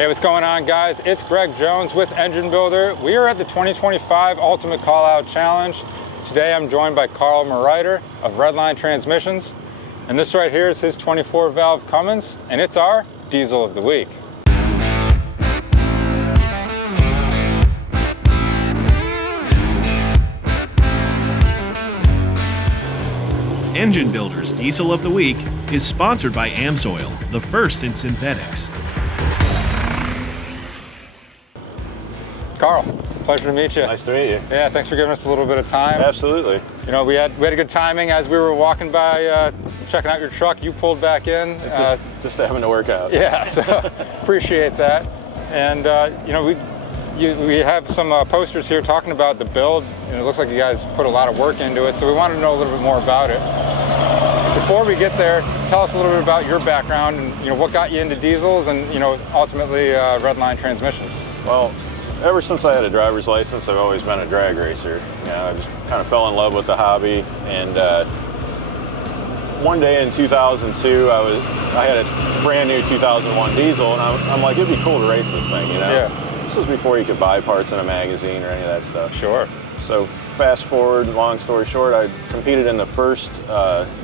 Hey, what's going on, guys? It's Greg Jones with Engine Builder. We are at the 2025 Ultimate Callout Challenge. Today I'm joined by Karl Mireiter of RedLine Transmissions. And this right here is his 24-valve Cummins, and it's our Diesel of the Week. Engine Builder's Diesel of the Week is sponsored by AMSOIL, the first in synthetics. Carl, pleasure to meet you. Nice to meet you. Yeah, thanks for giving us a little bit of time. Absolutely. You know, we had a good timing as we were walking by, checking out your truck. You pulled back in. It's just having to work out. Yeah, so appreciate that. And you know, we have some posters here talking about the build, and it looks like you guys put a lot of work into it. So we wanted to know a little bit more about it. Before we get there, tell us a little bit about your background and what got you into diesels, and ultimately RedLine Transmissions. Well, ever since I had a driver's license, I've always been a drag racer. I just kind of fell in love with the hobby, and one day in 2002, I had a brand new 2001 diesel, and I'm like, it'd be cool to race this thing, Yeah. This was before you could buy parts in a magazine or any of that stuff. Sure. So fast forward, long story short, I competed in the first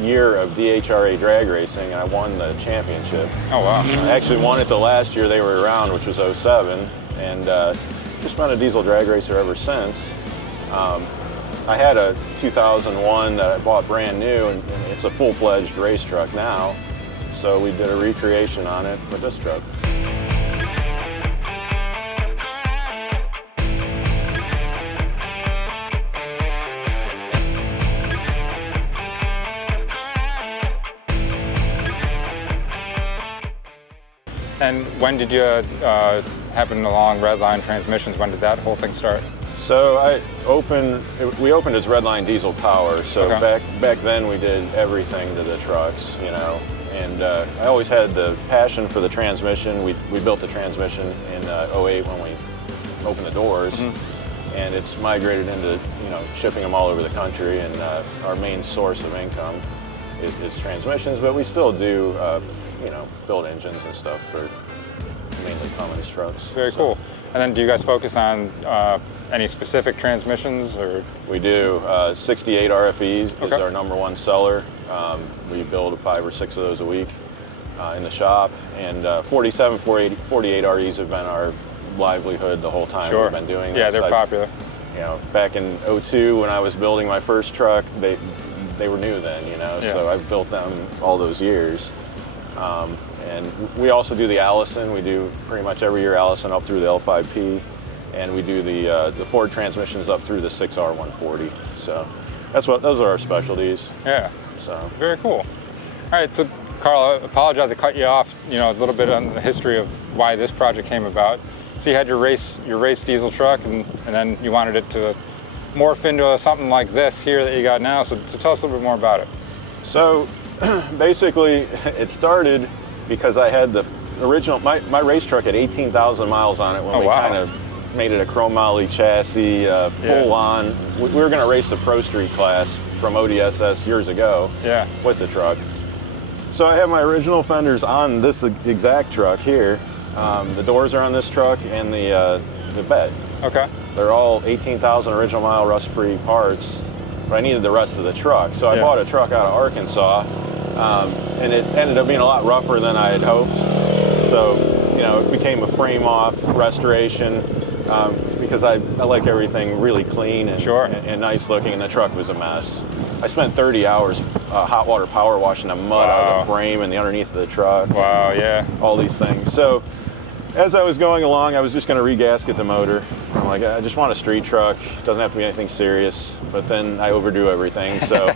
year of DHRA drag racing, and I won the championship. Oh, wow. I actually won it the last year they were around, which was 07, and just been a diesel drag racer ever since. I had a 2001 that I bought brand new, and it's a full-fledged race truck now, so we did a recreation on it with this truck. And when did you happen along RedLine Transmissions? When did that whole thing start? So we opened as RedLine Diesel Power. So Okay. back then we did everything to the trucks, And I always had the passion for the transmission. We built the transmission in 08 when we opened the doors, and it's migrated into shipping them all over the country. And our main source of income is transmissions, but we still do build engines and stuff for mainly Cummins trucks. Very cool. And then do you guys focus on any specific transmissions, or? We do. 68 RFEs is Okay. our #1 seller. We build 5 or 6 of those a week in the shop. And 47, 48 REs have been our livelihood the whole time Sure. we've been doing this. Yeah, they're popular. Back in 02 when I was building my first truck, they were new then, Yeah. So I've built them all those years. And we also do the Allison. We do pretty much every year Allison up through the L5P, and we do the Ford transmissions up through the 6R140. So those are our specialties. Yeah. So Very cool. All right, so Carl, I apologize I cut you off. A little bit on the history of why this project came about. So you had your race diesel truck, and then you wanted it to morph into something like this here that you got now. So tell us a little bit more about it. So basically, it started because I had the original, my race truck had 18,000 miles on it when we kind of made it a chromoly chassis, full on. We were going to race the Pro Street class from ODSS years ago with the truck. So I have my original fenders on this exact truck here. The doors are on this truck, and the bed. Okay. They're all 18,000 original mile rust-free parts, but I needed the rest of the truck. So I bought a truck out of Arkansas, and it ended up being a lot rougher than I had hoped. So, it became a frame-off restoration because I like everything really clean and nice looking, and the truck was a mess. I spent 30 hours hot water power washing the mud out of the frame and the underneath of the truck. Wow, yeah. All these things. So as I was going along, I was just going to re-gasket the motor. I'm like, I just want a street truck. Doesn't have to be anything serious. But then I overdo everything. So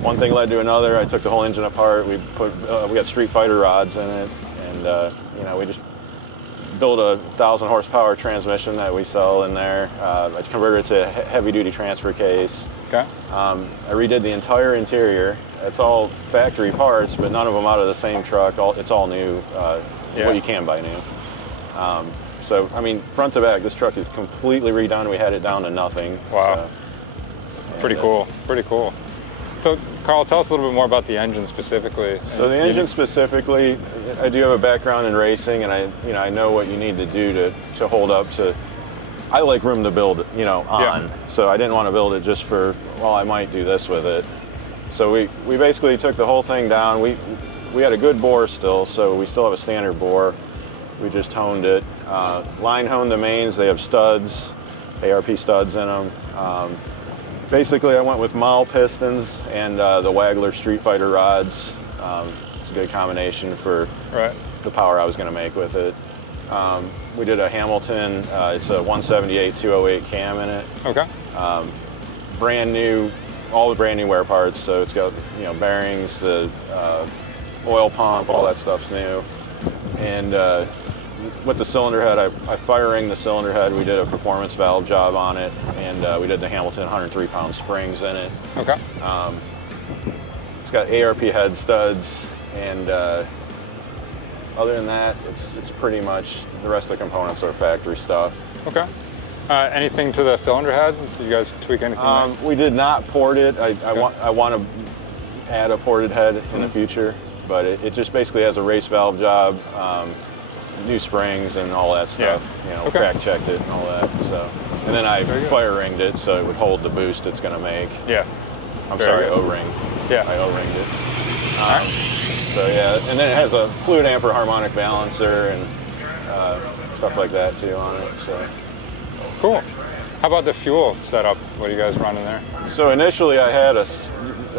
one thing led to another. I took the whole engine apart. We got Street Fighter rods in it, and we just built a 1,000 horsepower transmission that we sell in there. I converted it to a heavy-duty transfer case. Okay. I redid the entire interior. It's all factory parts, but none of them out of the same truck. It's all new. What you can buy new. So, front to back, this truck is completely redone. We had it down to nothing. Wow. So, Pretty cool. Pretty cool. So Carl, tell us a little bit more about the engine specifically. So the engine specifically, I do have a background in racing, and I know what you need to do to hold up to. I like room to build, on. Yeah. So I didn't want to build it just for, well, I might do this with it. So we basically took the whole thing down. We had a good bore still, so we still have a standard bore. We just honed it. Line honed the mains. They have studs, ARP studs in them. Basically, I went with Mile pistons and the Wagler Street Fighter rods. It's a good combination for the power I was going to make with it. We did a Hamilton. It's a 178-208 cam in it. Okay. Brand new, all the brand new wear parts. So it's got bearings, the oil pump, all that stuff's new. And with the cylinder head, I fire ringed the cylinder head. We did a performance valve job on it, and we did the Hamilton 103-pound springs in it. Okay. It's got ARP head studs, and other than that, it's pretty much the rest of the components are factory stuff. Okay. Anything to the cylinder head? Did you guys tweak anything there? We did not port it. I want to add a ported head in the future, but it just basically has a race valve job, new springs and all that stuff. Yeah. Crack checked it and all that. So, and then I fire ringed it so it would hold the boost it's going to make. Yeah. I'm sorry, O-ring. Yeah. I O-ringed it. So yeah, and then it has a fluid amper harmonic balancer and stuff like that too on it. So cool. How about the fuel setup? What are you guys running there? So initially I had a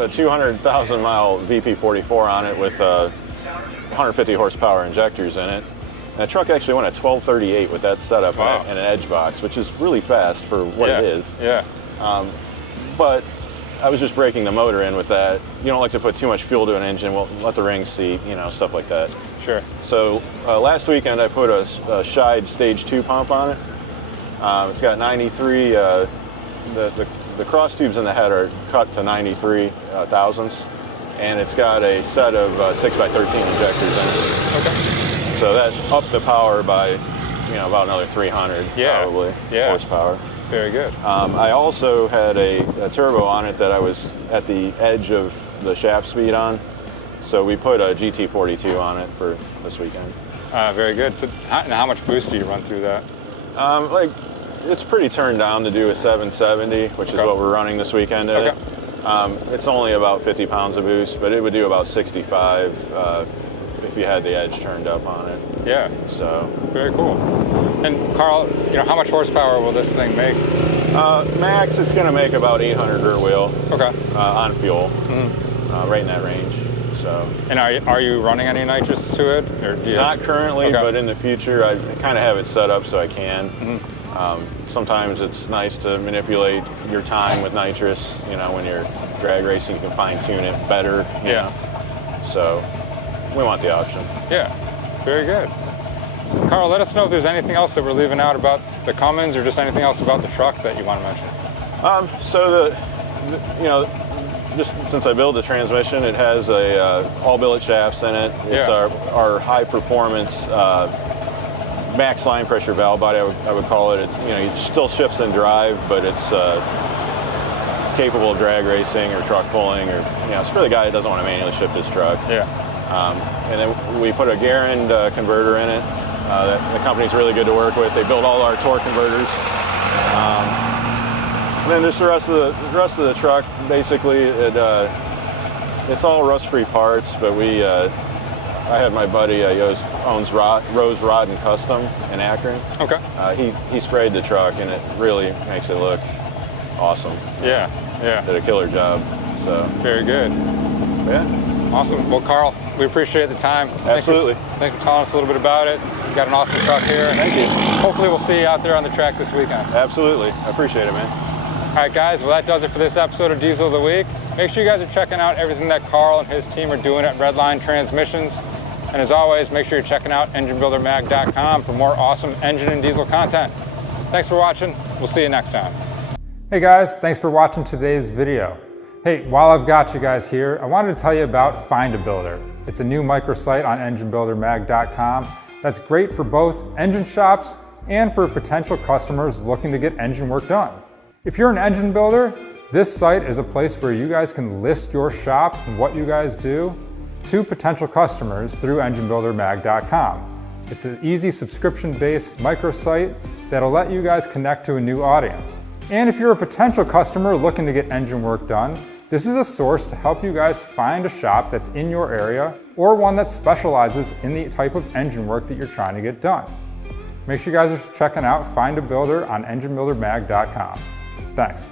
200,000 mile VP44 on it with 150 horsepower injectors in it. And the truck actually went at 1238 with that setup and an edge box, which is really fast for what it is. Yeah. But I was just breaking the motor in with that. You don't like to put too much fuel to an engine. Well, let the rings seat, stuff like that. Sure. So last weekend I put a Scheid Stage 2 pump on it. It's got 93, the cross tubes in the head are cut to 93 thousandths, and it's got a set of 6x13 injectors in it. Okay. So that upped the power by, about another 300 probably horsepower. Very good. I also had a turbo on it that I was at the edge of the shaft speed on, so we put a GT42 on it for this weekend. Very good. So how much boost do you run through that? It's pretty turned down to do a 770, which is what we're running this weekend in it. It's only about 50 pounds of boost, but it would do about 65 if you had the edge turned up on it. Yeah. So very cool. And Carl, how much horsepower will this thing make? Max, it's going to make about 800 rear wheel. Okay. On fuel, right in that range. So. And are you running any nitrous to it, or do you not currently, but in the future, I kind of have it set up so I can. Sometimes it's nice to manipulate your time with nitrous. When you're drag racing, you can fine tune it better. You know? So we want the option. Yeah. Very good. Carl, let us know if there's anything else that we're leaving out about the Cummins, or just anything else about the truck that you want to mention. So just since I built the transmission, it has a all billet shafts in it. It's our high performance max line pressure valve body, I would call it. It still shifts in drive, but it's capable of drag racing or truck pulling, or it's for the guy that doesn't want to manually shift his truck. Yeah. And then we put a Garand converter in it. The company's really good to work with. They build all our torque converters. And then just the rest of the truck, basically, it's all rust-free parts. But I have my buddy owns Rose Rod and Custom in Akron. Okay. He sprayed the truck, and it really makes it look awesome. Yeah. Yeah. Did a killer job. So very good. Yeah. Awesome. Well, Carl, we appreciate the time. Absolutely. Thanks for telling us a little bit about it. We've got an awesome truck here. Thank you. Hopefully we'll see you out there on the track this weekend. Absolutely. I appreciate it, man. All right, guys. Well, that does it for this episode of Diesel of the Week. Make sure you guys are checking out everything that Carl and his team are doing at RedLine Transmissions. And as always, make sure you're checking out EngineBuilderMag.com for more awesome engine and diesel content. Thanks for watching. We'll see you next time. Hey guys, thanks for watching today's video. Hey, while I've got you guys here, I wanted to tell you about Find a Builder. It's a new microsite on EngineBuilderMag.com that's great for both engine shops and for potential customers looking to get engine work done. If you're an engine builder, This site is a place where you guys can list your shop and what you guys do to potential customers through enginebuildermag.com. It's an easy subscription-based microsite that'll let you guys connect to a new audience. And if you're a potential customer looking to get engine work done, this is a source to help you guys find a shop that's in your area or one that specializes in the type of engine work that you're trying to get done. Make sure you guys are checking out Find a Builder on enginebuildermag.com. Thanks.